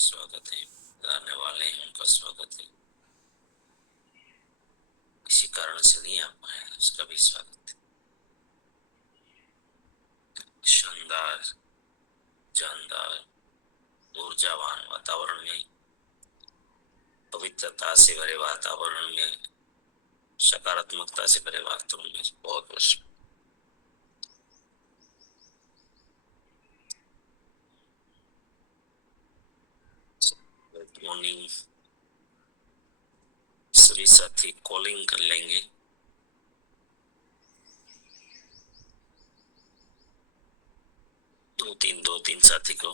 स्वागत है। गाने वाले हैं उनका स्वागत है। किसी कारण से नहीं आ पाए उसका भी स्वागत है। शानदार, जानदार, ऊर्जावान वातावरण में, पवित्रता से भरे वातावरण में, सकारात्मकता से भरे वातावरण में बहुत खुश। Good morning. सभी साथी कॉलिंग कर लेंगे। दो तीन साथी को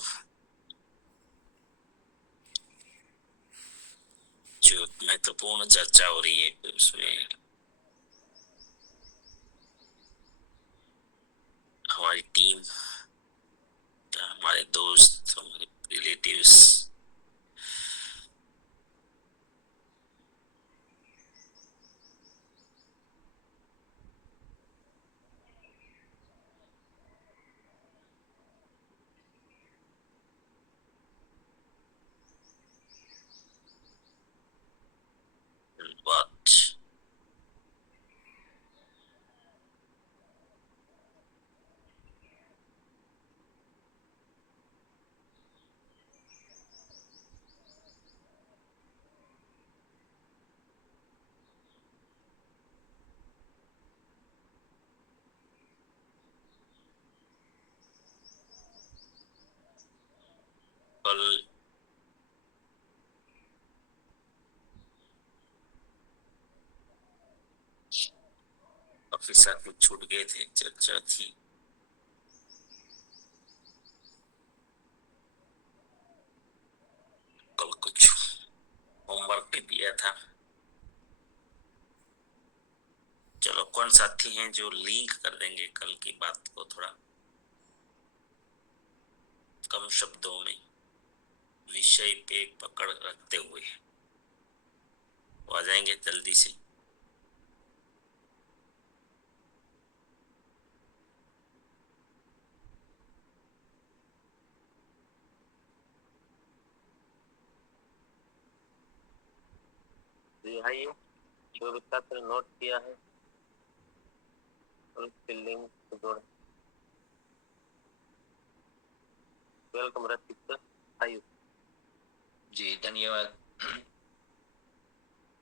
जो महत्वपूर्ण चर्चा हो रही है उसमें हमारी टीम, हमारे दोस्त, हमारे रिलेटिव्स, बात कल काफी साथी छूट गए थे। चर्चा थी, कल कुछ होमवर्क भी दिया था। चलो, कौन साथी हैं जो लिंक कर देंगे कल की बात को थोड़ा कम शब्दों में विषय पे पकड़ रखते हुए? वो आ जाएंगे जल्दी से। जी हाँ, ये जो भी छात्र नोट किया है उसकी लिंक जोड़। वेलकम रचित। आयु जी धन्यवाद।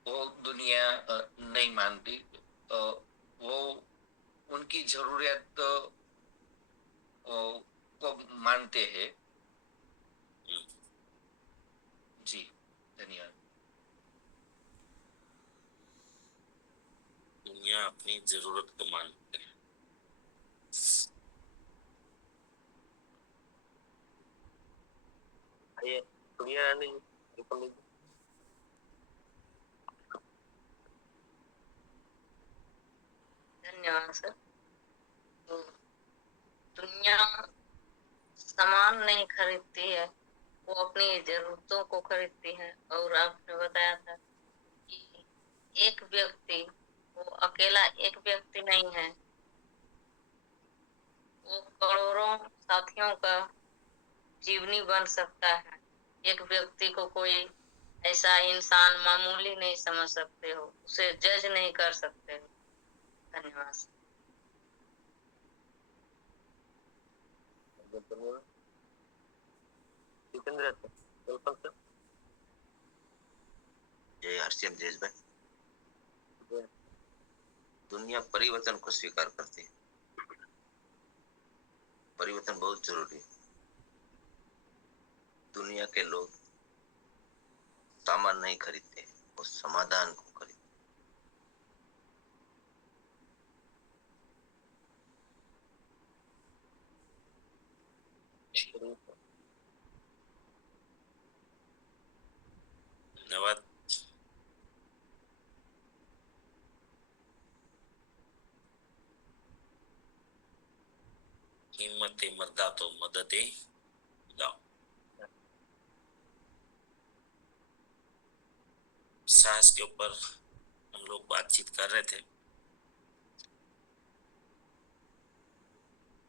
वो दुनिया नहीं मानती, वो उनकी जरूरत को मानते हैं। जी धन्यवाद। दुनिया अपनी जरूरत को मानती है। आइए सुनिए रानी जी, बिल्कुल लीजिए। धन्यवाद सर। तो दुनिया सामान नहीं खरीदती है, वो अपनी जरूरतों को खरीदती है। और आपने बताया था कि एक व्यक्ति, वो अकेला एक व्यक्ति नहीं है, वो करोड़ों साथियों का जीवनी बन सकता है। एक व्यक्ति को कोई ऐसा इंसान मामूली नहीं समझ सकते हो, उसे जज नहीं कर सकते हो। धन्यवाद। Jitendra sir, welcome sir. जय हरचंद जय भाई। जय। दुनिया परिवर्तन को स्वीकार करती है। परिवर्तन बहुत जरूरी है। दुनिया के लोग सामान नहीं खरीदते, वो समाधान को खरीदते। धन्यवाद। हिम्मत मर्दा तो मदद लाओ। साहस के ऊपर हम लोग बातचीत कर रहे थे।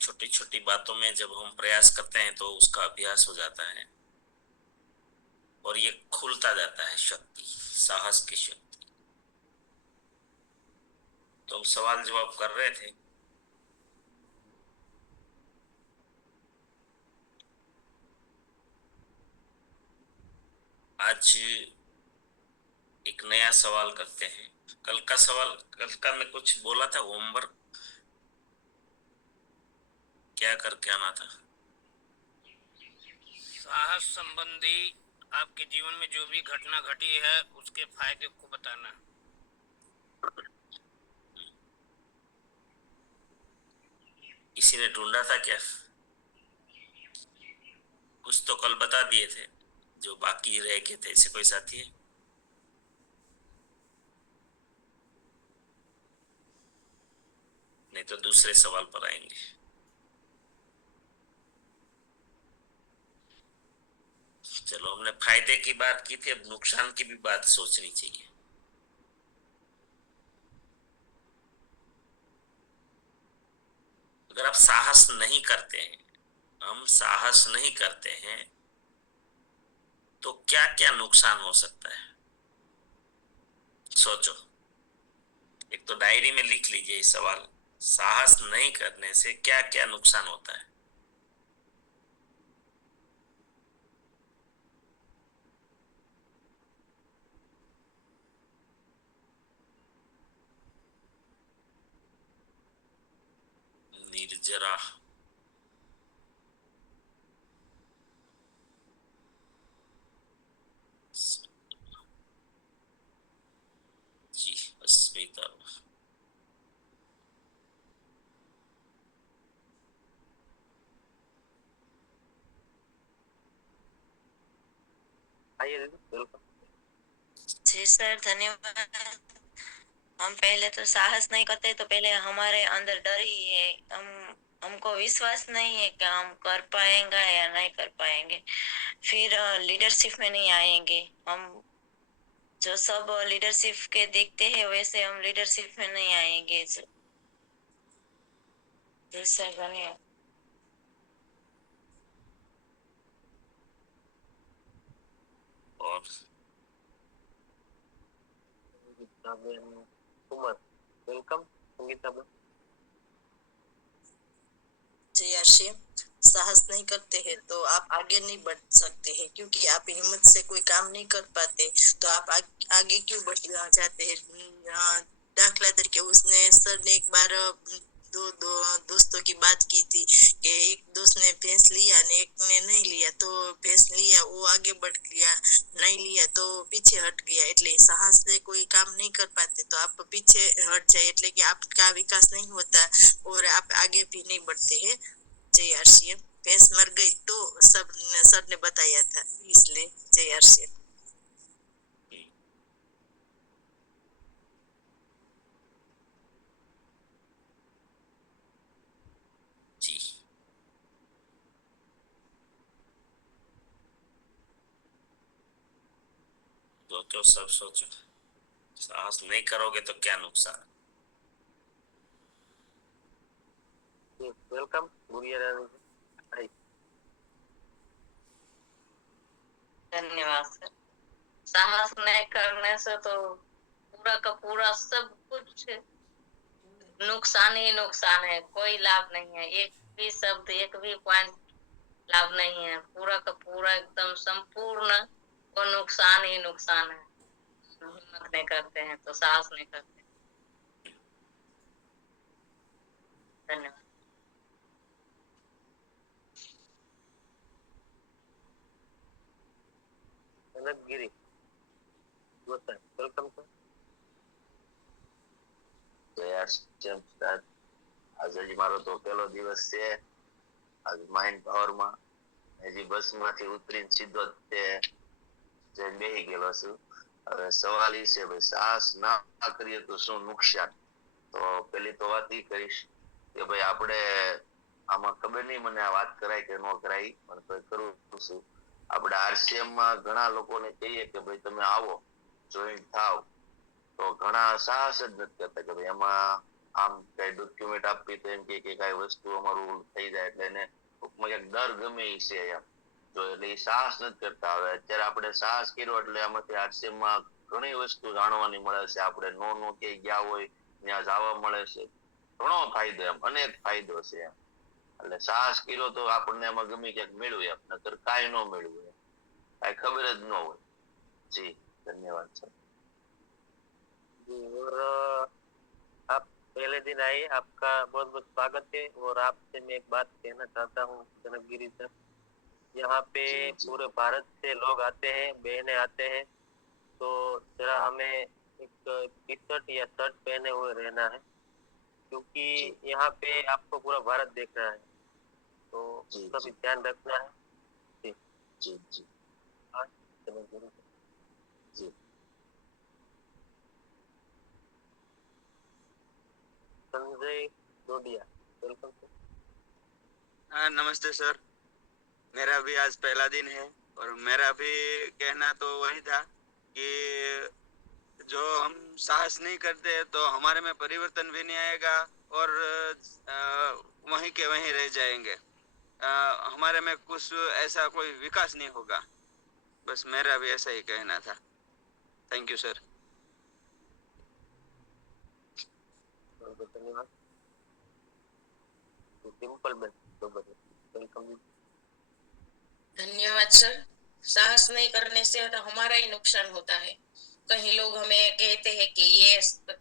छोटी छोटी बातों में जब हम प्रयास करते हैं तो उसका अभ्यास हो जाता है। और ये खुलता जाता है शक्ति, साहस की शक्ति। तो हम सवाल जवाब कर रहे थे। आज एक नया सवाल करते हैं। कल का मैं कुछ बोला था, होमवर्क क्या करके आना था? साहस संबंधी आपके जीवन में जो भी घटना घटी है उसके फायदे को बताना। किसी ने ढूंढा था क्या? कुछ तो कल बता दिए थे, जो बाकी रह गए थे। ऐसे कोई साथी है? नहीं तो दूसरे सवाल पर आएंगे। चलो, हमने फायदे की बात की थी, अब नुकसान की भी बात सोचनी चाहिए। अगर आप साहस नहीं करते हैं, हम साहस नहीं करते हैं, तो क्या क्या नुकसान हो सकता है? सोचो। एक तो डायरी में लिख लीजिए सवाल, साहस नहीं करने से क्या क्या नुकसान होता है। निर्जरा। जी, अस्मिता। आइए दीदी, वेलकम। जी सर, धन्यवाद। हम पहले तो साहस नहीं करते, तो पहले हमारे अंदर डर ही है। हमको विश्वास नहीं है कि हम कर पाएंगे या नहीं कर पाएंगे। फिर लीडरशिप में नहीं आएंगे। हम जो सब लीडरशिप के देखते हैं वैसे हम लीडरशिप में नहीं आएंगे। जी सर, धन्यवाद। और संगीताबेन कुमार, वेलकम संगीताबेन। जी आशी, साहस नहीं करते हैं तो आप आगे नहीं बढ़ सकते हैं, क्योंकि आप हिम्मत से कोई काम नहीं कर पाते तो आप आगे क्यों बढ़ जाते हैं। दाखला तरीके उसने सर ने एक बार दो दोस्तों की बात की थी कि एक दोस्त ने भैंस लिया ने एक ने नहीं लिया, तो भैंस लिया वो आगे बढ़ गया, नहीं लिया तो पीछे हट गया। એટલે साहस से कोई काम नहीं कर पाते तो आप पीछे हट जाए, એટલે कि आपका विकास नहीं होता और आप आगे भी नहीं बढ़ते हैं। जय आरसीएम। भैंस मर गई तो सब सर ने बताया था, इसलिए जय आरसीएम। जी, सोचो, सब सोचो। साहस नहीं करोगे तो क्या नुकसान? वेलकम गुड़िया रानी जी। आइए। धन्यवाद सर। साहस नहीं करने से तो पूरा का पूरा सब कुछ नुकसान ही नुकसान है, कोई लाभ नहीं है। एक भी शब्द, एक भी पॉइंट लाभ नहीं है। पूरा का पूरा एकदम संपूर्ण वो नुकसान ही नुकसान है। हिम्मत नहीं करते हैं तो साहस नहीं करते। धन्यवाद। गिरी, वेलकम सर। આજે મારો તો પહેલો દિવસ છે આજ માઇન્ડ પાવર માં હજી બસ માંથી ઉતરીને સીધો તે જે બેહી ગયેલો છું. હવે સવાલ એ છે ભાઈ સાહસ ના કરીએ તો શું નુકસાન? તો પેલી તો વાત એ કરીશ કે ભાઈ આપણે આમાં ખબર નહીં મને આ વાત કરાય કે ન કરાય, પણ તો કરું છું. આપણે આરસીએમ માં ઘણા લોકોને કહીએ કે ભાઈ તમે આવો જોઈન્ટ થાવ, તો ઘણા સાહસ જ નથી કરતા કે ભાઈ એમાં આમ કઈ ડોક્યુમેન્ટ આપી તો એમ કે કઈ વસ્તુ અમારું થઈ જાય એટલે એને ટૂંકમાં એક ડર ગમે એ છે એમ. જો એટલે ઈ સાહસ નથી કરતા. હવે અત્યારે આપણે સાહસ કર્યો એટલે આમાંથી હાસ્યમાં ઘણી વસ્તુ જાણવાની મળે છે. આપણે નો ક્યાંય ગયા હોય ત્યાં જવા મળે છે. ઘણો ફાયદો, એમ અનેક ફાયદો છે એમ. એટલે સાહસ કર્યો તો આપણને એમાં ગમે ક્યાંક મેળવ્યું એમ, નકર કાંઈ ન મેળવ્યું એમ, કાંઈ ખબર જ ન હોય. જી ધન્યવાદ સર. जी और आप पहले दिन आए, आपका बहुत बहुत स्वागत है। और आपसे मैं एक बात कहना चाहता हूँ जनकगिरी सर, यहाँ पे जी। पूरे भारत से लोग आते हैं, बहनें आते हैं, तो जरा हमें एक टी शर्ट या शर्ट पहने हुए रहना है, क्योंकि जी। यहाँ पे आपको पूरा भारत देखना है, तो जी, उसका भी जी। ध्यान रखना है। जी जी जी हाँ, जनकगिरी सर। जी। Sanjay Dodiya, welcome sir. हाँ नमस्ते सर। मेरा भी आज पहला दिन है और मेरा भी कहना तो वही था कि जो हम साहस नहीं करते तो हमारे में परिवर्तन भी नहीं आएगा और वहीं के वहीं रह जाएंगे। हमारे में कुछ ऐसा कोई विकास नहीं होगा। बस मेरा भी ऐसा ही कहना था। Thank you sir. बहुत बहुत धन्यवाद। Simple Ben, welcome. धन्यवाद सर। साहस नहीं करने से तो हमारा ही नुकसान होता है। कहीं लोग हमें कहते हैं कि ये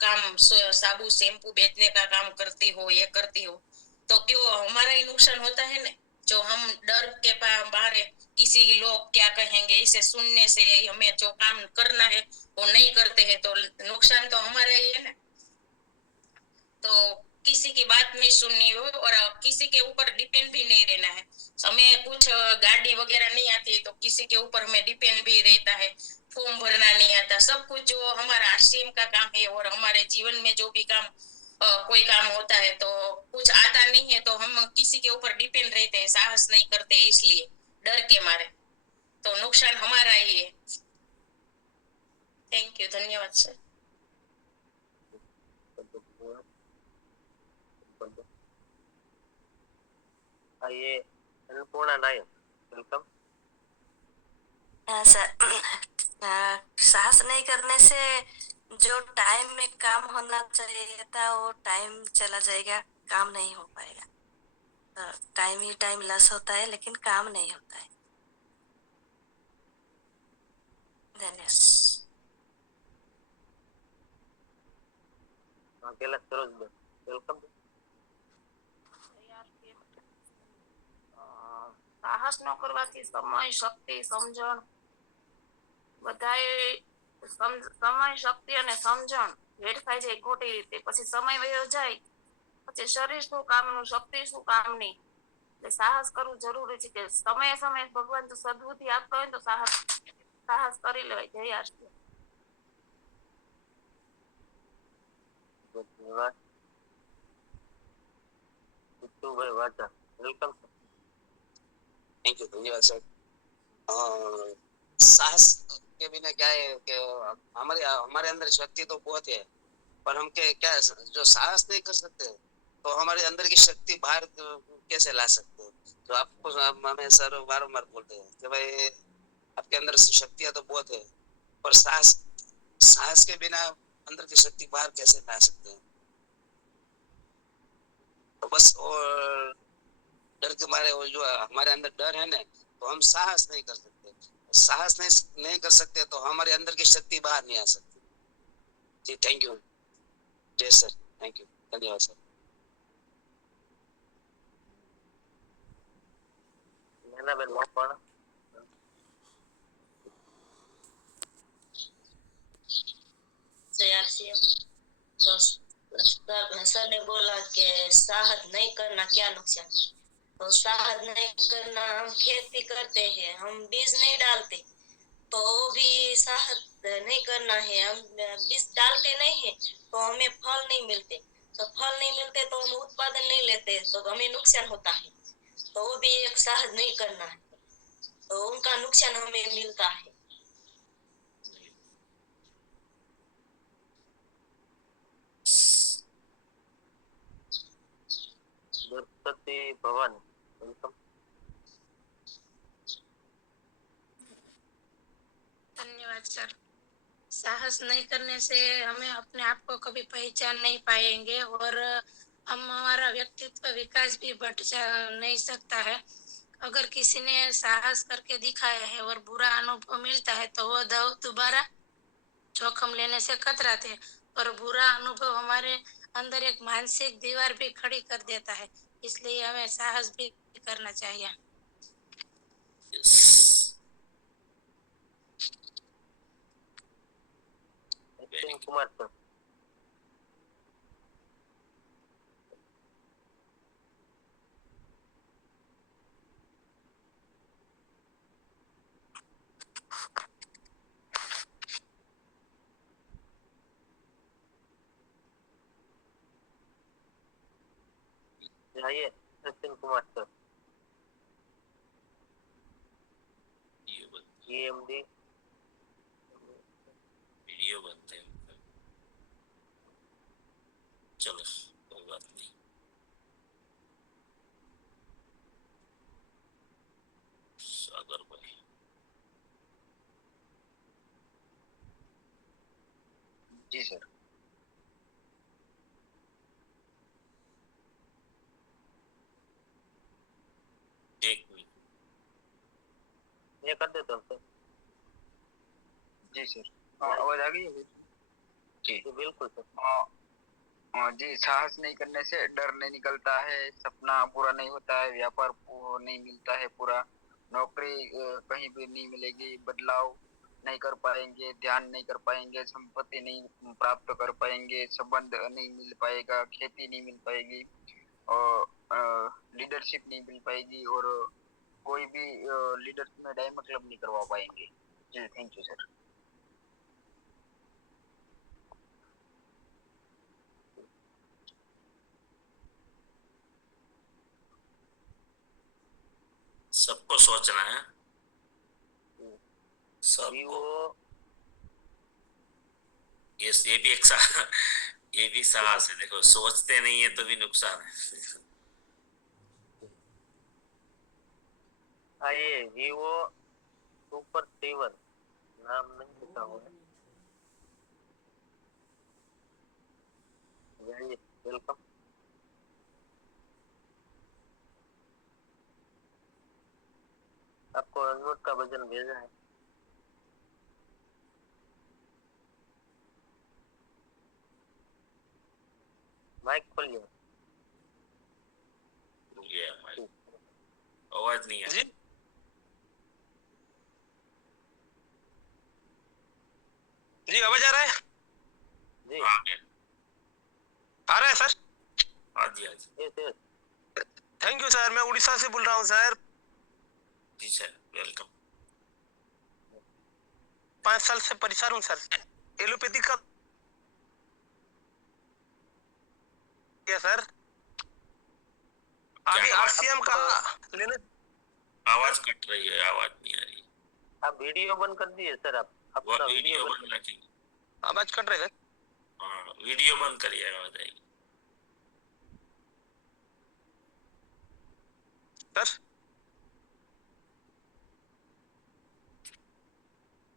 काम साबु शैम्पू बेचने का काम करती हो, ये करती हो, तो क्यों हमारा ही नुकसान होता है ना। जो हम डर के बाहर किसी लोग क्या कहेंगे इसे सुनने से हमें जो काम करना है वो नहीं करते हैं, तो नुकसान तो हमारा ही है ना। तो किसी की बात नहीं सुननी हो और किसी के ऊपर डिपेंड भी नहीं रहना है। हमें कुछ गाड़ी वगैरह नहीं आती तो किसी के ऊपर हमें डिपेंड भी रहता है। फॉर्म भरना नहीं आता, सब कुछ जो हमारा आरसीएम का काम है और हमारे जीवन में जो भी काम कोई काम होता है तो कुछ आता नहीं है तो हम किसी के ऊपर डिपेंड रहते हैं, साहस नहीं करते इसलिए डर के मारे, तो नुकसान हमारा ही है। थैंक यू, धन्यवाद सर। आइए अन्नपूर्णा नायक, वेलकम। सर साहस नहीं करने से जो टाइम में काम होना चाहिए था वो टाइम चला जाएगा, काम नहीं हो पाएगा। टाइम ही टाइम लॉस होता है लेकिन काम नहीं होता है। धन्यवाद। अकेला सरोज बेन, वेलकम। સાહસ ન કરવાથી સમય શક્તિ સમજણ બધાએ સમય શક્તિ અને સમજણ વેડફાઈ જાય ખોટી રીતે, પછી સમય વયો જાય પછી શરીર શું કામનું, શક્તિ શું કામની। એટલે સાહસ કરવું જરૂરી છે કે સમયે સમયે ભગવાન જો સદબુદ્ધિ આપતો હોય તો સાહસ કરી લેવાય। જય આરતી। धन्यवाद। भाई वाचा, वेलकम। थैंक यू, धन्यवाद सर। साहस के बिना क्या है कि हमारे अंदर शक्ति तो बहुत है, पर हम क्या जो साहस नहीं कर सकते तो हमारे अंदर की शक्ति बाहर कैसे ला सकते हैं। तो आपको हमें सर बारम्बार बोलते हैं कि भाई आपके अंदर शक्तियां तो बहुत है, पर साहस के बिना अंदर की शक्ति बाहर कैसे ला सकते हैं। तो बस और डर के मारे वो जो हमारे अंदर डर है ना, तो हम साहस नहीं कर सकते। साहस नहीं कर सकते तो हमारे अंदर की शक्ति बाहर नहीं आ सकती। जी थैंक यू। जय सर, थैंक यू, धन्यवाद सर। नैना बेन मकवाणा, सर ने बोला कि साहस नहीं करना क्या नुकसान। तो साहस नहीं करना, हम खेती करते हैं, हम बीज नहीं डालते तो भी साहस नहीं करना है। हम बीज डालते नहीं है तो हमें फल नहीं मिलते, तो फल नहीं मिलते तो हम उत्पादन नहीं लेते तो हमें नुकसान होता है। तो वो भी एक साहस नहीं करना है, तो उनका नुकसान हमें मिलता है। सरस्वती भवानी, वेलकम। धन्यवाद सर। साहस नहीं करने से हमें अपने आप को कभी पहचान नहीं पाएंगे और हम हमारा व्यक्तित्व विकास भी नहीं सकता है। अगर किसी ने साहस करके दिखाया है और बुरा अनुभव मिलता है तो वो दोबारा जोखिम लेने से कतराते, और बुरा अनुभव हमारे अंदर एक मानसिक दीवार भी खड़ी कर देता है, इसलिए हमें साहस भी करना चाहिए। Yes, Ashwin Kumar sir. आइए अश्विन कुमार सर। वीडियो बन EMD वीडियो बनते हैं। चलो कोई बात नहीं। सागर भाई जी सर। एक मिनट, मैं कर देता हूँ सर। जी सर। आवाज आ गई है? जी बिल्कुल सर। जी, साहस नहीं करने से डर नहीं निकलता है, सपना पूरा नहीं होता है, व्यापार नहीं मिलता है पूरा, नौकरी कहीं भी नहीं मिलेगी, बदलाव नहीं कर पाएंगे, ध्यान नहीं कर पाएंगे, संपत्ति नहीं प्राप्त कर पाएंगे, संबंध नहीं मिल पाएगा, खेती नहीं मिल पाएगी और लीडरशिप नहीं मिल पाएगी और कोई भी लीडरशिप में डायमंड क्लब नहीं करवा पाएंगे। जी थैंक यू सर। सबको सोचना है, अभी सबको। वो ये भी एक ये भी साहस है। देखो सोचते नहीं है तो भी नुकसान है। आइए Vivo सुपर 7 नाम नहीं लिखा हुआ है। जाइए वेलकम। आपको अनम्यूट का वजन भेजा है। माइक खोलिए। ये हमारी आवाज नहीं है। जी आवाज आ रहा है? जी आ गया, आ रहा है सर? हाँ जी हाँ जी। Yes yes. Thank you sir, मैं उड़ीसा से बोल रहा हूँ सर। जी सर वेलकम। 5 साल से परेशान हूँ सर, एलोपैथी का क्या सर? अभी RCM का लेने। आवाज कट रही है, आवाज नहीं आ रही। आप वीडियो बंद कर दिए सर। आप वो अपना वीडियो बंद रखिए। आवाज कट रही है सर? हाँ वीडियो बंद करिए, आवाज आएगी। सर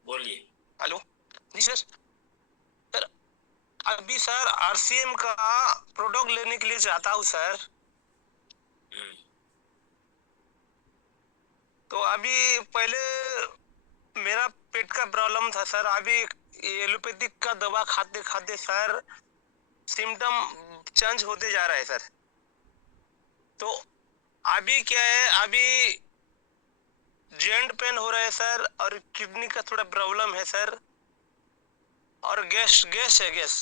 बोलिए। हेलो जी सर। सर अभी सर RCM का प्रोडक्ट लेने के लिए चाहता हूँ सर। तो अभी पहले मेरा पेट का प्रॉब्लम था सर, अभी एलोपैथिक का दवा खाते खाते सर सिम्टम चेंज होते जा रहा है सर। तो अभी क्या है, अभी जॉइंट पेन हो रहा है सर और किडनी का थोड़ा प्रॉब्लम है सर, और गैस है गैस।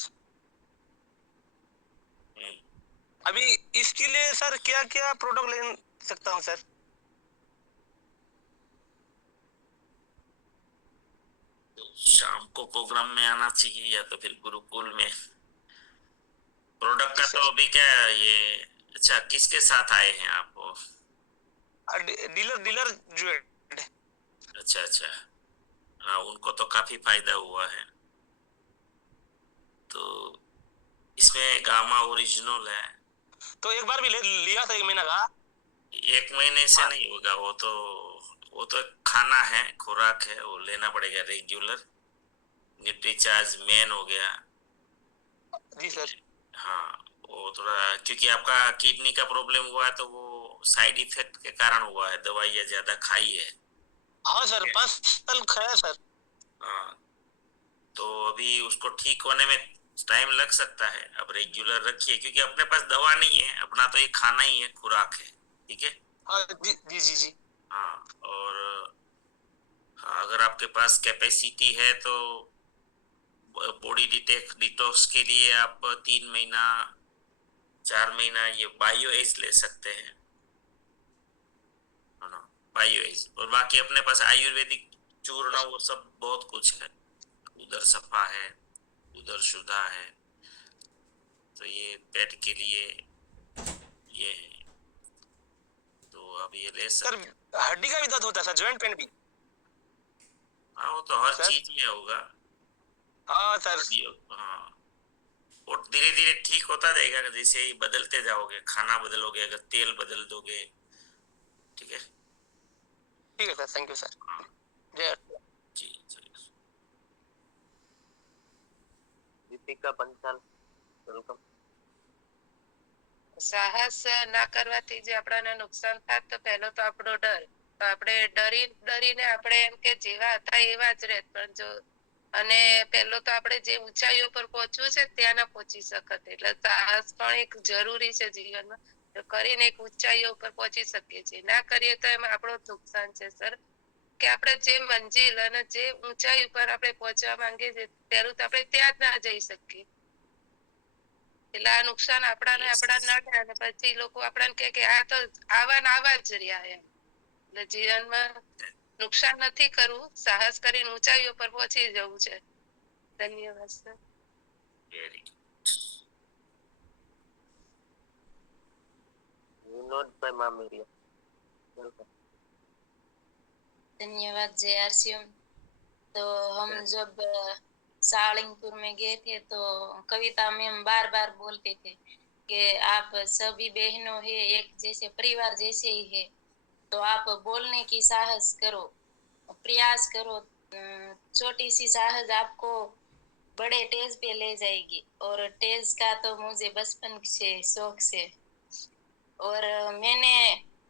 अभी इसके लिए सर क्या क्या प्रोडक्ट ले सकता हूँ सर? तो शाम को प्रोग्राम में आना चाहिए या तो फिर गुरुकुल में। प्रोडक्ट का तो अभी क्या है ये, अच्छा किसके साथ आए हैं आप? डीलर जो है। अच्छा अच्छा, हाँ उनको तो काफी फायदा हुआ है। तो इसमें गामा ओरिजिनल है। तो एक बार भी लिया था 1 महीना का। 1 महीने से नहीं होगा, वो तो खाना है, खुराक है, वो लेना पड़ेगा रेगुलर। न्यूट्रीचार्ज मैन हो गया। जी सर। हाँ, वो थोड़ा, क्योंकि आपका किडनी का प्रॉब्लम हुआ है तो वो साइड इफेक्ट के कारण हुआ है, दवाइयाँ ज्यादा खाई है। हाँ सर, 5 साल खाया सर। हाँ, तो अभी उसको ठीक होने में टाइम लग सकता है। अब रेगुलर रखिए, क्योंकि अपने पास दवा नहीं है, अपना तो ये खाना ही है, खुराक है। ठीक है। हाँ जी जी जी जी। हाँ, और हाँ, अगर आपके पास कैपेसिटी है तो बॉडी डिटॉक्स के लिए आप 3 महीना 4 महीना ये बायो एज ले सकते हैं, है ना, बायो एज। और बाकी अपने पास आयुर्वेदिक चूर्ण वो सब बहुत कुछ है, उधर सफा है, उधर शुद्धा है, तो ये पेट के लिए ये है, तो अब ये ले सर सकते। हड्डी का भी दर्द होता है सर, जॉइंट पेन भी। हाँ, वो तो हर सर चीज में होगा। हाँ सर। हाँ, और धीरे धीरे ठीक होता जाएगा, जैसे ही बदलते जाओगे, खाना बदलोगे, अगर तेल बदल दोगे। ठीक है। ठीक है सर, थैंक यू सर। हाँ जय। जी जी। दीपिका पंचाल, वेलकम। સાહસ ના કરવાથી જે આપણાને નુકસાન થાય તો પહેલો તો આપણો ડર, તો આપણે ડરીને આપણે એમ કે જેવા હતા એવા જ રહેત, પણ જો અને પહેલો તો આપણે જે ઊંચાઈઓ પર પહોંચવું છે ત્યાં ના પહોંચી શકત, એટલે સાહસ પણ એક જરૂરી છે જીવનમાં, તો કરીને એક ઊંચાઈઓ પર પહોંચી શકીએ છીએ, ના કરીએ તો એમાં આપણો જ નુકસાન છે સર, કે આપણે જે મંજિલ અને જે ઊંચાઈ ઉપર આપણે પહોંચવા માંગીએ છીએ ત્યારે તો આપણે ત્યાં જ ના જઈ શકીએ, એટલે આ નુકસાન આપણાને નડે અને પછી લોકો આપણને કહે કે આ તો આવા ને આવા જ રહ્યા એમ, એટલે જીવનમાં નુકસાન નથી કરવું, સાહસ કરીને ઊંચાઈઓ પર પહોંચી જવું છે. ધન્યવાદ sir. Very Vinodbhai Mameriya, welcome. धन्यवाद जय आरसीएम। तो हम जब सालिंगपुर में गए थे तो कविता मैम बार बार बोलते थे कि आप सभी बहनों है एक जैसे परिवार जैसे ही है, तो आप बोलने की साहस करो, प्रयास करो, छोटी सी साहस आपको बड़े टेज पे ले जाएगी, और टेज का तो मुझे बचपन से शौक से, और मैंने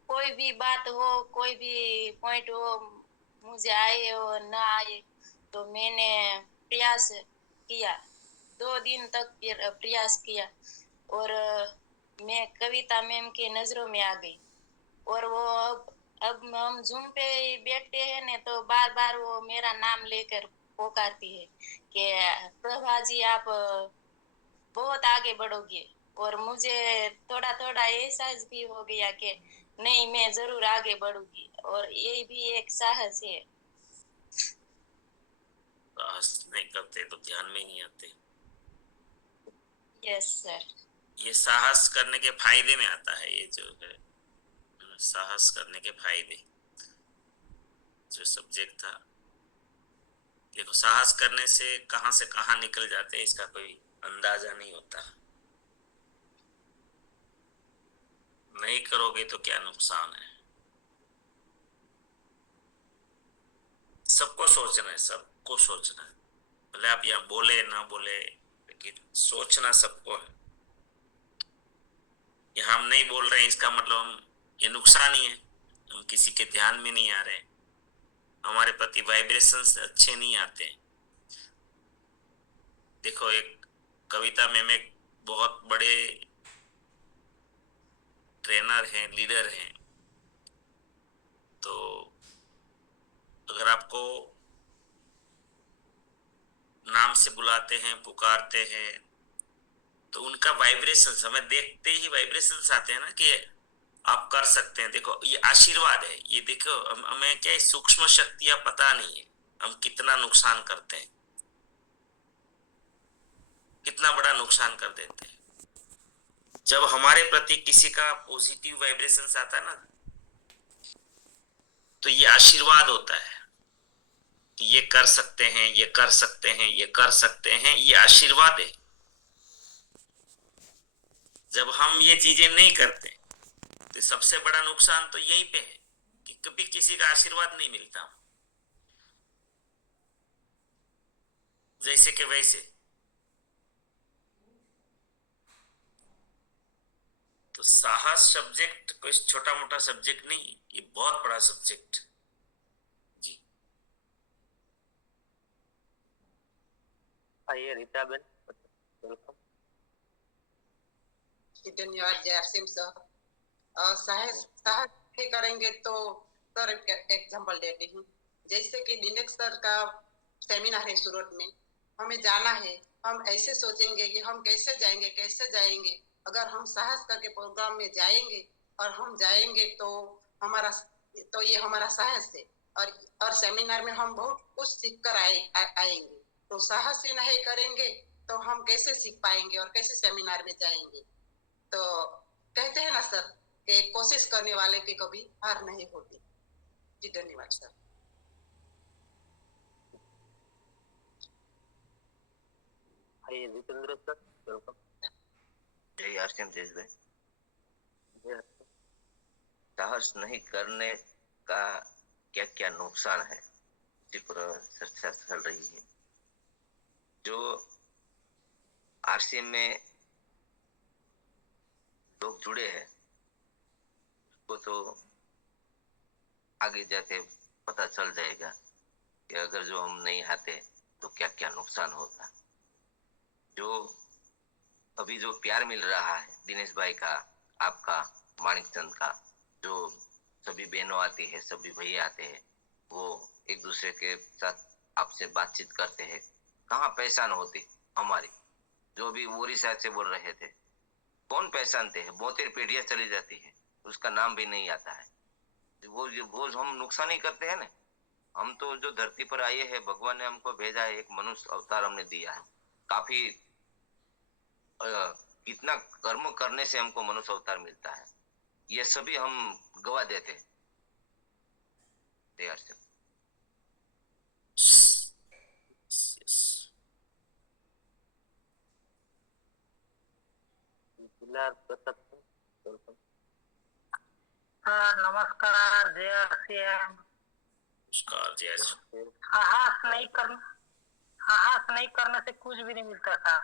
कोई भी बात हो, कोई भी पॉइंट हो, मुझे आए और ना आए, तो मैंने प्रयास किया, 2 दिन तक प्रयास किया, और मैं कविता मैम की नजरों में आ गई, और वो अब हम जूम पे बैठते हैं ने तो बार बार वो मेरा नाम लेकर पुकारती है कि प्रभा जी आप बहुत आगे बढ़ोगे, और मुझे थोड़ा थोड़ा एहसास भी हो गया कि नहीं मैं जरूर आगे बढ़ूंगी, और ये भी एक साहस है। साहस नहीं करते तो ध्यान में नहीं आते। Yes sir. ये साहस करने के फायदे में आता है, ये जो है साहस करने के फायदे, जो सब्जेक्ट था। देखो, साहस करने से कहाँ निकल जाते हैं इसका कोई अंदाजा नहीं होता। नहीं करोगे तो क्या नुकसान है। सबको सोचना है, सबको सोचना है, भले आप यहाँ बोले ना बोले, लेकिन सोचना सबको है। यहाँ हम नहीं बोल रहे हैं इसका मतलब हम ये नुकसान ही है, हम किसी के ध्यान में नहीं आ रहे, हमारे प्रति वाइब्रेशंस अच्छे नहीं आते। देखो, एक कविता में एक बहुत बड़े ट्रेनर हैं, लीडर हैं, तो अगर आपको नाम से बुलाते हैं, पुकारते हैं, तो उनका वाइब्रेशंस हमें देखते ही वाइब्रेशंस आते हैं ना कि आप कर सकते हैं। देखो, ये आशीर्वाद है। ये देखो, हमें क्या सूक्ष्म शक्तियां पता नहीं है, हम कितना नुकसान करते हैं, कितना बड़ा नुकसान कर देते हैं। जब हमारे प्रति किसी का पॉजिटिव वाइब्रेशंस आता है ना, तो ये आशीर्वाद होता है कि ये कर सकते हैं, ये कर सकते हैं, ये कर सकते हैं, ये आशीर्वाद है। जब हम ये चीजें नहीं करते तो सबसे बड़ा नुकसान तो यहीं पे है कि कभी किसी का आशीर्वाद नहीं मिलता। जैसे कि वैसे। तो साहस सब्जेक्ट कोई छोटा मोटा सब्जेक्ट नहीं, ये बहुत बड़ा सब्जेक्ट। जी आइए रीता बेन, वेलकम। धन्यवाद जय सिंह सर। साहस साहस नहीं करेंगे तो सर एग्जाम्पल देती हूँ। जैसे कि दिनेश सर का सेमिनार है सूरत में, हमें जाना है, हम ऐसे सोचेंगे कि हम कैसे जाएंगे। अगर हम साहस करके प्रोग्राम में जाएंगे और हम जाएंगे तो ये हमारा साहस है। और सेमिनार में हम बहुत कुछ सीख कर आएंगे। तो साहस ही नहीं करेंगे तो हम कैसे सीख पाएंगे और कैसे सेमिनार में जाएंगे। तो कहते हैं ना सर कि कोशिश करने वाले की कभी हार नहीं होती। जी धन्यवाद सर। आइए जितेंद्र सर, वेलकम। जय आरसीएम देश भाई। जय साहस नहीं करने का क्या क्या नुकसान है, इसी पर चर्चा चल रही है। जो आरसीएम में लोग जुड़े हैं उसको तो आगे जाके पता चल जाएगा कि अगर जो हम नहीं आते तो क्या क्या नुकसान होगा। जो अभी जो प्यार मिल रहा है दिनेश भाई का, आपका, माणिक चंद का, जो सभी बहनों आती है, सभी भैया आते हैं, वो एक दूसरे के साथ आपसे बातचीत करते हैं। कहाँ पहचान होती हमारी, जो भी ओडिशा से बोल रहे थे, कौन पहचानते हैं? 72 पीढ़ियां चली जाती है, उसका नाम भी नहीं आता है। वो हम नुकसान ही करते हैं ना। हम तो जो धरती पर आए हैं, भगवान ने हमको भेजा है, एक मनुष्य अवतार हमने दिया है। काफी कितना कर्म करने से हमको मनुष्य अवतार मिलता है, ये सभी हम गवा देते हैं। नमस्कार जय आरसीएम। नमस्कार जय श्री। साहस नहीं करने से कुछ भी नहीं मिलता था।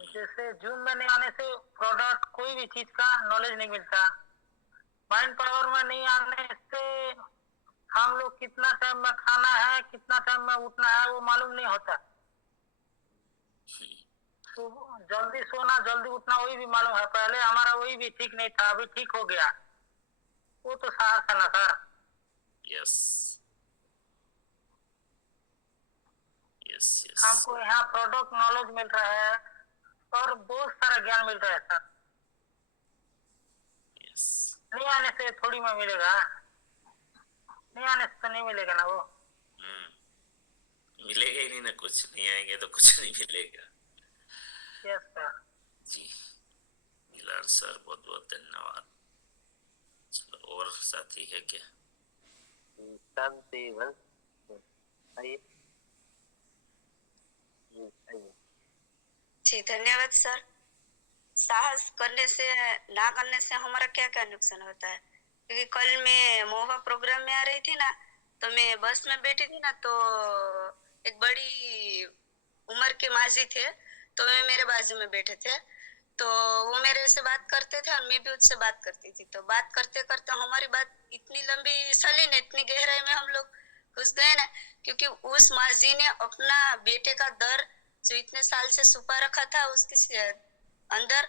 जैसे जून में नहीं आने से प्रोडक्ट कोई भी चीज का नॉलेज नहीं मिलता। माइंड पावर में नहीं आने से हम लोग कितना टाइम में खाना है, कितना टाइम में उठना है, वो मालूम नहीं होता। तो जल्दी सोना जल्दी उठना वही भी मालूम है। पहले हमारा वही भी ठीक नहीं था, अभी ठीक हो गया। वो तो साहस है ना सर। Yes yes yes. हमको यहाँ प्रोडक्ट नॉलेज मिल रहा है और बहुत सारा ज्ञान मिल रहा है सर। यस। नहीं आने से थोड़ी में मिलेगा, नहीं आने से तो नहीं मिलेगा ना वो। मिलेगा ही नहीं ना, कुछ नहीं आएंगे तो कुछ नहीं मिलेगा। Yes sir. जी मिलार सर बहुत बहुत धन्यवाद। चलो और साथी है क्या? शांति आइए। जी धन्यवाद सर। साहस करने से ना करने से हमारा क्या क्या नुकसान होता है, क्योंकि कल मैं मोवा प्रोग्राम में आ रही थी ना, तो मैं बस में बैठी थी ना, तो एक बड़ी उम्र के माजी थे, तो वे मेरे बाजू में बैठे थे। तो वो मेरे से बात करते थे और मैं भी उससे बात करती थी। तो बात करते करते हमारी बात इतनी लंबी चली ना, इतनी गहराई में हम लोग घुस गए ना, क्योंकि उस माजी ने अपना बेटे का दर्द जो इतने साल से छुपा रखा था उसके अंदर,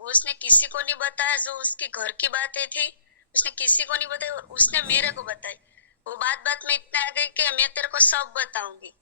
उसने किसी को नहीं बताया। जो उसकी घर की बातें थी उसने किसी को नहीं बताई और उसने मेरे को बताई। वो बात में इतना आ गई कि मैं तेरे को सब बताऊंगी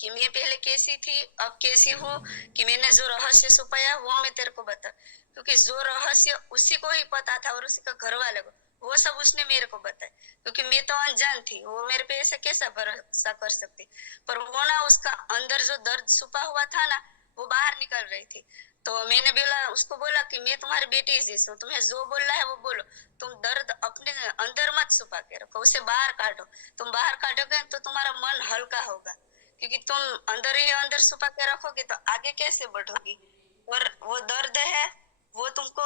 कि मैं पहले कैसी थी, अब कैसी हूँ, कि मैंने जो रहस्य छुपाया वो मैं तेरे को बता, क्योंकि जो रहस्य उसी को ही पता था और उसी का घर वाले को, वो सब उसने मेरे को बताया। क्योंकि मैं तो अनजान थी, वो मेरे पे ऐसे कैसा भरोसा कर सकती। पर वो ना उसका अंदर जो दर्द छुपा हुआ था ना, वो बाहर निकल रही थी। तो मैंने उसको बोला कि मैं तुम्हारी बेटी जैसी हूँ, तुम्हें जो बोलना है वो बोलो, तुम दर्द अपने अंदर मत छुपा के रखो, उसे बाहर काटो। तुम बाहर काटोगे तो तुम्हारा मन हल्का होगा, क्योंकि तुम अंदर ही अंदर छुपा के रखोगे तो आगे कैसे बढ़ोगी। और वो दर्द है वो तुमको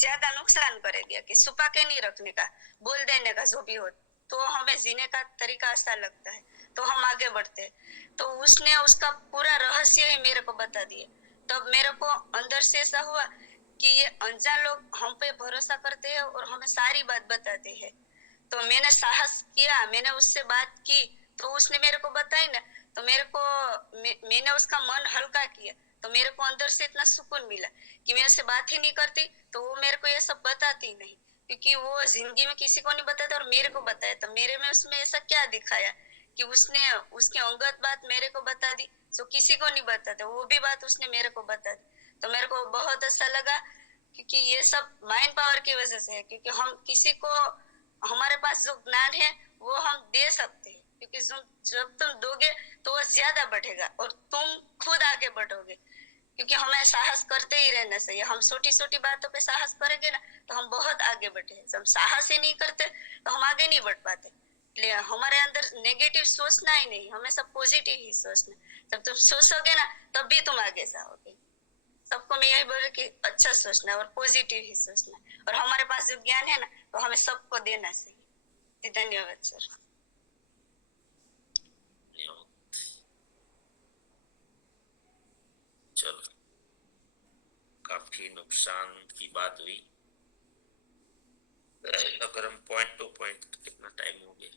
ज्यादा नुकसान करेगा कि छुपा के नहीं रखने का, बोल देने का जो भी हो। तो हमें जीने का तरीका ऐसा लगता है। तो हम आगे बढ़ते हैं। तो उसने उसका पूरा रहस्य ही मेरे को बता दिया। तब मेरे को अंदर से ऐसा हुआ कि ये अनजान लोग हम पे भरोसा करते हैं और हमें सारी बात बताते हैं। तो मैंने साहस किया, मैंने उससे बात की, तो उसने मेरे को बताई ना, तो मेरे को मैंने उसका मन हल्का किया, तो मेरे को अंदर से इतना सुकून मिला कि मैं उससे बात ही नहीं करती तो वो मेरे को ये सब बताती नहीं, क्योंकि वो जिंदगी में किसी को नहीं बताता और मेरे को बताया। तो मेरे में उसमें ऐसा क्या दिखाया कि उसने उसकी अंगत बात मेरे को बता दी जो किसी को नहीं बताते, वो भी बात उसने मेरे को बता दी। तो मेरे को बहुत अच्छा लगा, क्योंकि ये सब माइंड पावर की वजह से है। क्योंकि हम किसी को, हमारे पास जो ज्ञान है वो हम दे सकते हैं, क्योंकि जब तुम दोगे तो वो ज्यादा बढ़ेगा और तुम खुद आगे बढ़ोगे। क्योंकि हमें साहस करते ही रहना चाहिए। हम छोटी छोटी बातों पे साहस करेंगे ना तो हम बहुत आगे बढ़े। जब साहस ही नहीं करते तो हम आगे नहीं बढ़ पाते। इसलिए हमारे अंदर नेगेटिव सोचना ही नहीं, हमेशा पॉजिटिव ही सोचना। जब तुम सोचोगे ना तब भी तुम आगे जाओगे। सबको मैं यही बोलूं कि अच्छा सोचना और पॉजिटिव ही सोचना, और हमारे पास जो ज्ञान है ना तो हमें सबको देना चाहिए। धन्यवाद सर। चलो, काफी नुकसान की बात हुई। अगर हम पॉइंट टू पॉइंट, कितना टाइम हो गया?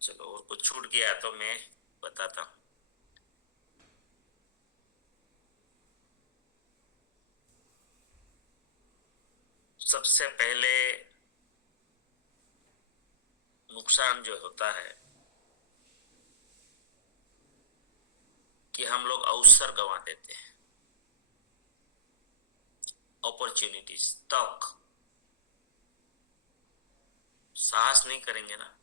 चलो, और कुछ छूट गया तो मैं बताता हूँ। सबसे पहले नुकसान जो होता है कि हम लोग अवसर गंवा देते हैं, अपॉर्चुनिटीज तक। साहस नहीं करेंगे ना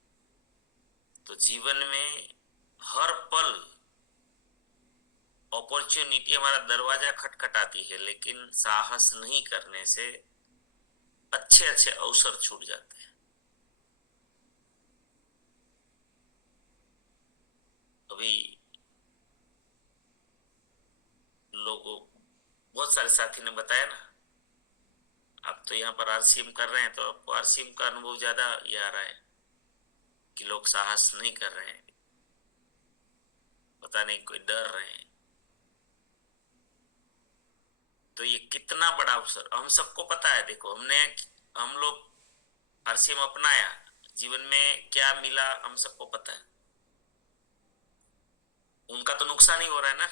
तो जीवन में हर पल अपॉर्चुनिटी हमारा दरवाजा खटखटाती है, लेकिन साहस नहीं करने से अच्छे अच्छे अवसर छूट जाते हैं। अभी लोगों, बहुत सारे साथी ने बताया ना, आप तो यहाँ पर आरसीएम कर रहे हैं तो आपको आरसीएम का अनुभव ज्यादा ये आ रहा है कि लोग साहस नहीं कर रहे हैं, पता नहीं कोई डर रहे हैं। तो ये कितना बड़ा अवसर हम सबको पता है। देखो, हम लोग आरसीएम अपनाया, जीवन में क्या मिला हम सबको पता है। उनका तो नुकसान ही हो रहा है ना।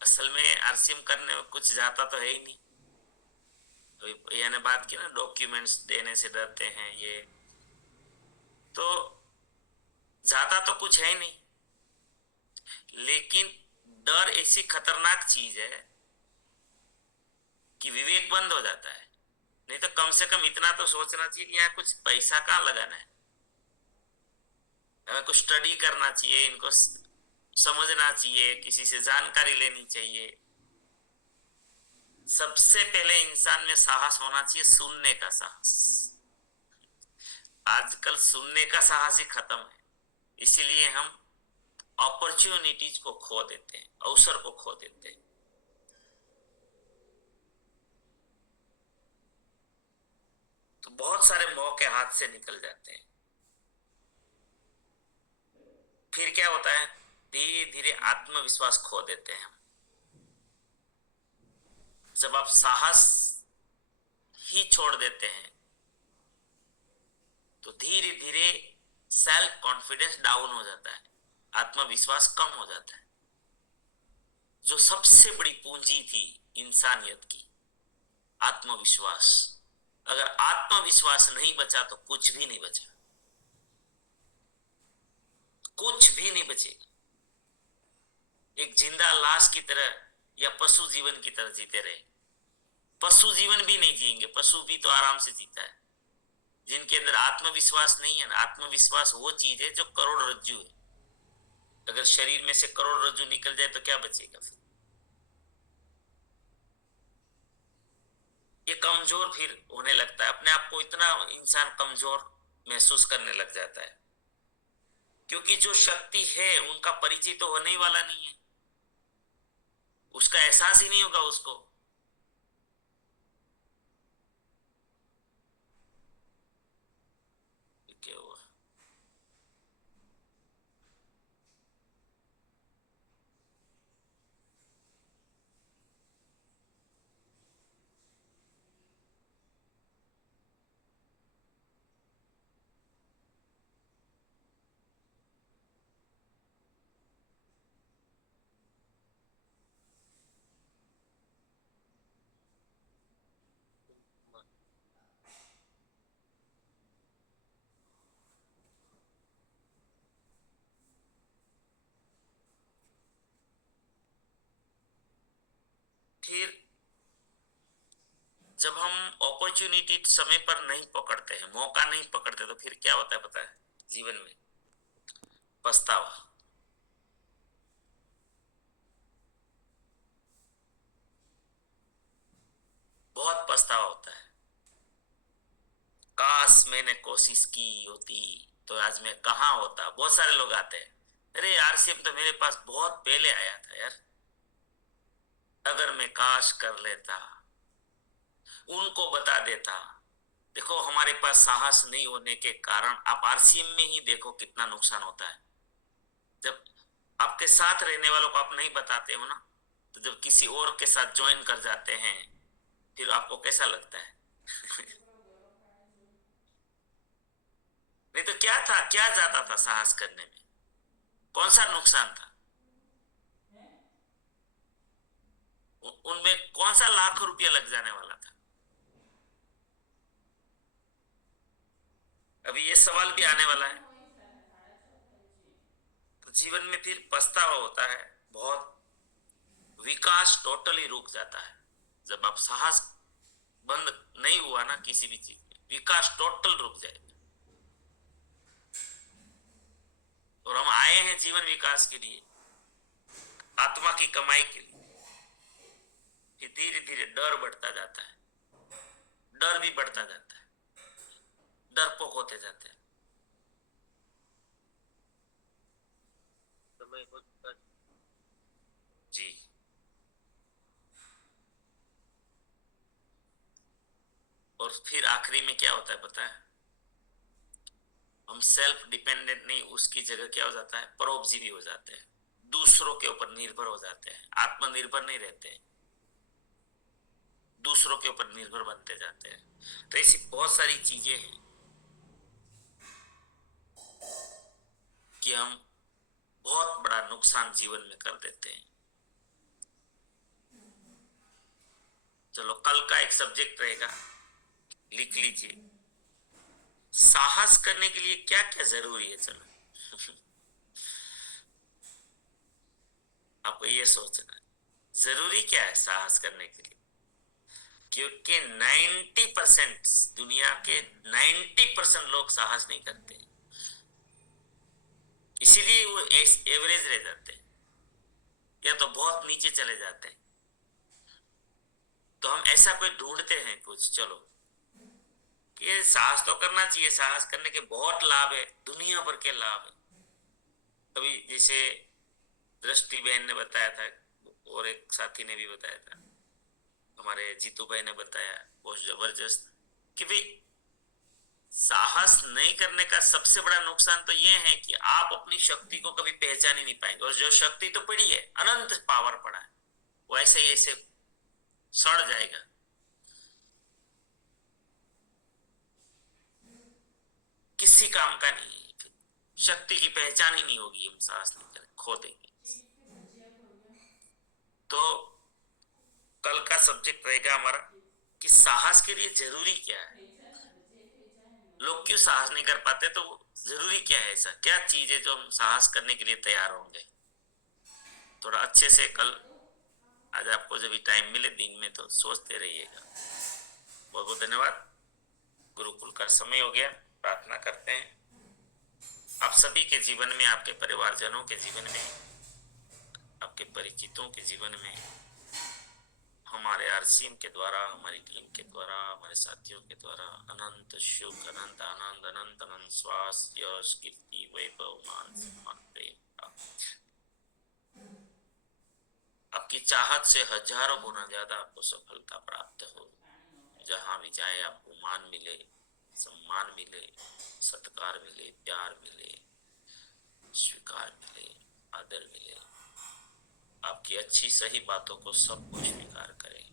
असल में आरसीएम करने में कुछ जाता तो है ही नहीं। तो यानी बात की ना, डॉक्यूमेंट्स देने से डरते हैं, ये तो जाता तो कुछ है ही नहीं। लेकिन डर ऐसी खतरनाक चीज है कि विवेक बंद हो जाता है। नहीं तो कम से कम इतना तो सोचना चाहिए कि यहाँ कुछ पैसा कहाँ लगाना है, हमें कुछ स्टडी करना चाहिए, इनको समझना चाहिए, किसी से जानकारी लेनी चाहिए। सबसे पहले इंसान में साहस होना चाहिए, सुनने का साहस। आजकल सुनने का साहस ही खत्म है, इसीलिए हम अपॉर्चुनिटीज को खो देते हैं, अवसर को खो देते हैं। तो बहुत सारे मौके हाथ से निकल जाते हैं। फिर क्या होता है, धीरे धीरे आत्मविश्वास खो देते हैं हम। जब आप साहस ही छोड़ देते हैं तो धीरे धीरे सेल्फ कॉन्फिडेंस डाउन हो जाता है, आत्मविश्वास कम हो जाता है। जो सबसे बड़ी पूंजी थी इंसानियत की, आत्मविश्वास, अगर आत्मविश्वास नहीं बचा तो कुछ भी नहीं बचा, कुछ भी नहीं बचेगा। एक जिंदा लाश की तरह या पशु जीवन की तरह जीते रहे। पशु जीवन भी नहीं जिएंगे, पशु भी तो आराम से जीता है। जिनके अंदर आत्मविश्वास नहीं है ना, आत्मविश्वास वो चीज है जो करोड़रज्जु है। अगर शरीर में से करोड़रज्जु निकल जाए तो क्या बचेगा फिर? ये कमजोर फिर होने लगता है, अपने आप को इतना इंसान कमजोर महसूस करने लग जाता है, क्योंकि जो शक्ति है उनका परिचय तो होने ही वाला नहीं है, उसका एहसास ही नहीं होगा उसको। फिर जब हम अपॉर्चुनिटी समय पर नहीं पकड़ते हैं, मौका नहीं पकड़ते, तो फिर क्या होता है पता है? जीवन में पछतावा। बहुत पछतावा होता है। काश मैंने कोशिश की होती तो आज मैं कहाँ होता। बहुत सारे लोग आते हैं, अरे आरसीएम तो मेरे पास बहुत पहले आया था यार, अगर मैं काश कर लेता, उनको बता देता। देखो, हमारे पास साहस नहीं होने के कारण आप आरसीएम में ही देखो कितना नुकसान होता है। जब आपके साथ रहने वालों को आप नहीं बताते हो ना, तो जब किसी और के साथ ज्वाइन कर जाते हैं, फिर आपको कैसा लगता है? नहीं तो क्या था, क्या जाता था साहस करने में? कौन सा नुकसान था? उनमें कौन सा लाख रुपया लग जाने वाला था? अभी ये सवाल भी आने वाला है। तो जीवन में फिर पछतावा होता है बहुत। विकास टोटली रुक जाता है जब आप साहस बंद नहीं हुआ ना किसी भी चीज में, विकास टोटल रुक जाएगा। और हम आए हैं जीवन विकास के लिए, आत्मा की कमाई के लिए। फिर धीरे धीरे डर बढ़ता जाता है, डर भी बढ़ता जाता है, डरपोक होते जाते हैं। समय हो चुका है। जी, और फिर आखिरी में क्या होता है पता है? हम सेल्फ डिपेंडेंट नहीं, उसकी जगह क्या हो जाता है? परोपजीवी हो जाते हैं, दूसरों के ऊपर निर्भर हो जाते हैं, आत्मनिर्भर नहीं रहते हैं, दूसरों के ऊपर निर्भर बनते जाते हैं। तो ऐसी बहुत सारी चीजें हैं कि हम बहुत बड़ा नुकसान जीवन में कर देते हैं। चलो, कल का एक सब्जेक्ट रहेगा, लिख लीजिए, साहस करने के लिए क्या क्या जरूरी है। चलो आपको ये सोचना है, जरूरी क्या है साहस करने के लिए। क्योंकि 90% दुनिया के 90% लोग साहस नहीं करते, इसीलिए वो एवरेज रह जाते हैं या तो बहुत नीचे चले जाते हैं। तो हम ऐसा कोई ढूंढते हैं कुछ, चलो कि साहस तो करना चाहिए। साहस करने के बहुत लाभ है, दुनिया भर के लाभ है। अभी जैसे दृष्टि बहन ने बताया था और एक साथी ने भी बताया था, हमारे जीतू भाई ने बताया बहुत जबरदस्त, कि भाई साहस नहीं करने का सबसे बड़ा नुकसान तो ये है कि आप अपनी शक्ति को कभी पहचान ही नहीं पाएंगे। और जो शक्ति तो पड़ी है, अनंत पावर पड़ा है, वो ऐसे ही ऐसे सड़ जाएगा। किसी काम का नहीं है, शक्ति की पहचान ही नहीं होगी, हम साहस नहीं करें, खो देंगे। तो कल का सब्जेक्ट रहेगा हमारा कि साहस के लिए जरूरी क्या है। लोग क्यों साहस नहीं कर पाते, तो जरूरी क्या है, ऐसा क्या चीज है जो हम साहस करने के लिए तैयार होंगे। थोड़ा अच्छे से कल, आज आपको जब भी टाइम मिले दिन में, तो सोचते रहिएगा। बहुत बहुत धन्यवाद। गुरुकुल का समय हो गया, प्रार्थना करते हैं आप सभी के जीवन में, आपके परिवारजनों के जीवन में, आपके परिचितों के जीवन में, हमारे आरसीएम के द्वारा, हमारी टीम के द्वारा, हमारे साथियों के द्वारा अनंत सुख, अनंत आनंद, अनंत अनंत श्वास, यश, कीर्ति, वैभव, मान सम्मान, प्रेम, आपकी चाहत से हजारों गुना ज्यादा आपको सफलता प्राप्त हो। जहां भी जाए आपको मान मिले, सम्मान मिले, सत्कार मिले, प्यार मिले, स्वीकार मिले, आदर मिले। आपकी अच्छी सही बातों को सबको स्वीकार करें।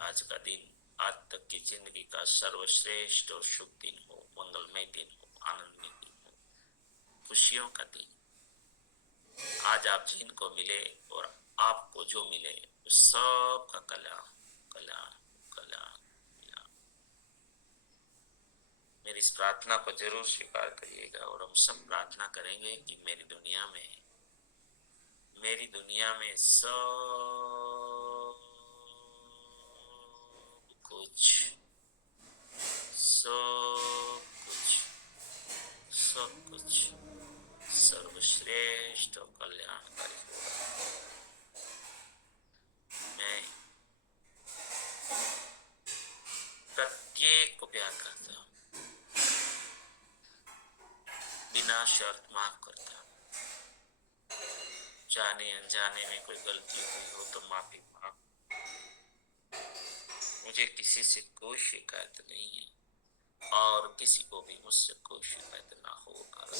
आज का दिन, आज तक की जिंदगी का सर्वश्रेष्ठ और शुभ दिन हो, मंगलमय दिन हो, आनंदमय दिन हो, खुशियों का दिन। आज आप जिनको मिले और आपको जो मिले, उस सब का कल्याण कल्याण कल्याण कल्याण। मेरी इस प्रार्थना को जरूर स्वीकार करिएगा। और हम सब प्रार्थना करेंगे कि मेरी दुनिया में सब कुछ, सब कुछ सर्वश्रेष्ठ और कल्याणकारी होगा। मैं प्रत्येक को प्यार करता हूँ, बिना शर्त माफ करता हूँ। जाने अनजाने में कोई गलती हुई हो तो माफी मांग। मुझे किसी से कोई शिकायत नहीं है और किसी को भी मुझसे कोई शिकायत ना हो। कारण